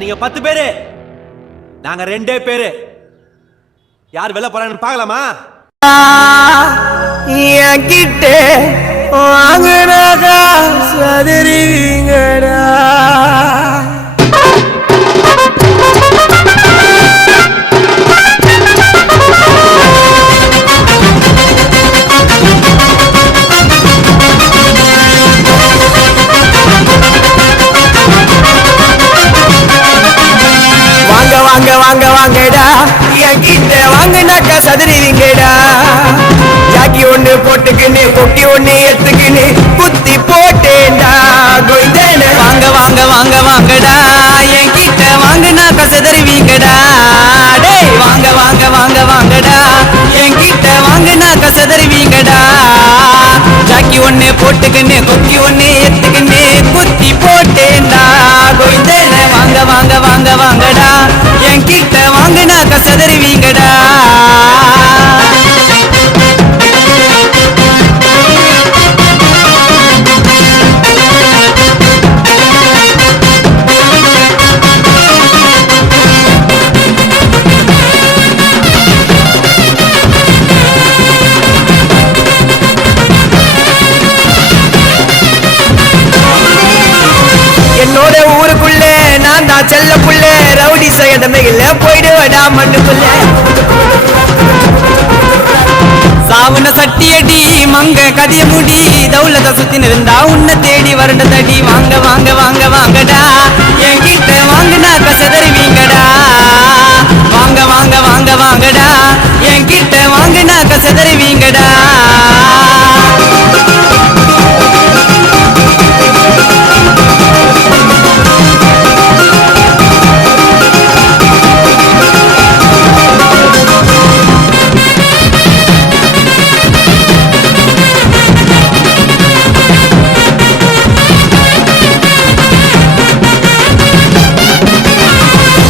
நீங்க 10 பேரு, நாங்க 2 பேரு. யார் வெளில போறாங்கன்னு பார்க்கலாமா? என்கிட்ட வாங்குனதா சதுருவீங்கடா. வாங்க வாங்க வாங்கடா, என்கிட்ட வாங்குனாக்கா சதுருவீங்கடா. ஜாக்கி ஒண்ணு போட்டுக்கின்னு கொக்கி ஒண்ணு எடுத்துக்கின்னு குத்தி போட்டேன்டா. வாங்க வாங்க வாங்க வாங்கடா, என்கிட்ட வாங்குனாக்கா சதுருவீங்கடா. டேய் வாங்க வாங்க வாங்க வாங்கடா, என்கிட்ட வாங்குனாக்கா சதுருவீங்கடா. ஜாக்கி ஒண்ணு போட்டுக்கின்னு கொக்கி ஒண்ணு எடுத்துக்கின்னு குத்தி போட்டேன்டா. வாங்க வாங்க வாங்க வாங்கடா, என்கிட்ட வாங்குனாக்கா சதுருவீங்கடா. என்னோட ஊருக்குள்ள நான் தான் செல்ல புள்ள, ரவுடி சயடமையில போயிடுவடா மண்ணுக்குள்ள. சாவுன சட்டியடி மங்க கதிய முடி, தௌலத சுத்தி இருந்தா உன்னை தேடி வரண்ட தடி. வாங்க வாங்க வாங்க வாங்கடா, என்கிட்ட வாங்குனாக்கா சதுருவீங்கடா. வாங்க வாங்க வாங்க வாங்கடா, என்கிட்ட வாங்குனாக்கா சதுருவீங்கடா.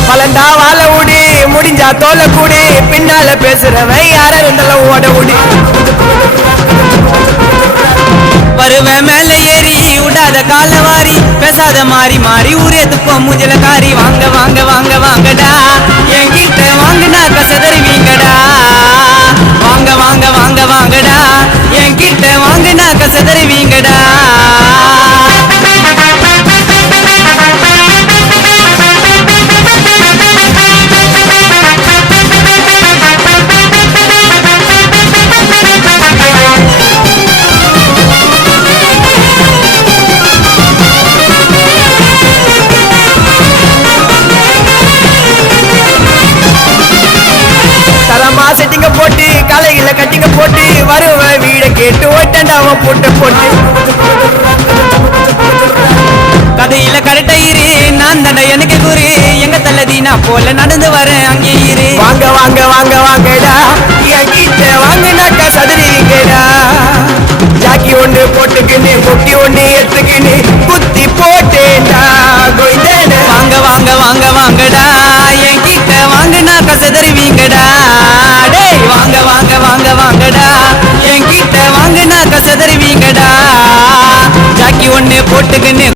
பலண்டா வாழ உடி, முடிஞ்சா தோல கூடி, பின்னால பேசுறவன் யார இருந்தாலும் ஓட உடி. வருவேன் மேல ஏறி விடாத கால வாரி, பேசாத மாறி மாறி ஊரே துப்பம் மூஞ்சல காரி. வாங்க வாங்க வாங்க வாங்கடா, என்கிட்ட வாங்குனாக்கா சதுருவீங்கடா. வாங்க வாங்க வாங்க வாங்கடா, என்கிட்ட வாங்குனாக்கா சதுருவீங்கடா. தரமா செட்டிங்க போட்டு காலையில கட்டிங்க போட்டு, வருவ வீட கேட்டு ஓட்டண்டாவ போட்டு போட்டு. கதையில கரெக்டா இரு, நான் தண்ட எனக்கு குரு, எங்க தள்ளதீனா போல நடந்து வரேன் அங்கே இரு. வாங்க வாங்க வாங்க வாங்கடா, என்கிட்ட வாங்குனாக்கா சதுருவீங்கடா. ஜாக்கி ஒண்ணு போட்டுக்கின்னு கொக்கி ஒண்ணு எடுத்துக்கின்னு குத்தி போட்டேன்டா. வாங்க வாங்க வாங்க வாங்கடா, என்கிட்ட வாங்குனாக்கா சதுருவீங்கடா. டேய் வாங்க வாங்க வாங்க வாங்கடா, என்கிட்ட வாங்குனாக்கா சதுருவீங்கடா. ஜாக்கி ஒண்ணு போட்டுக்கின்னு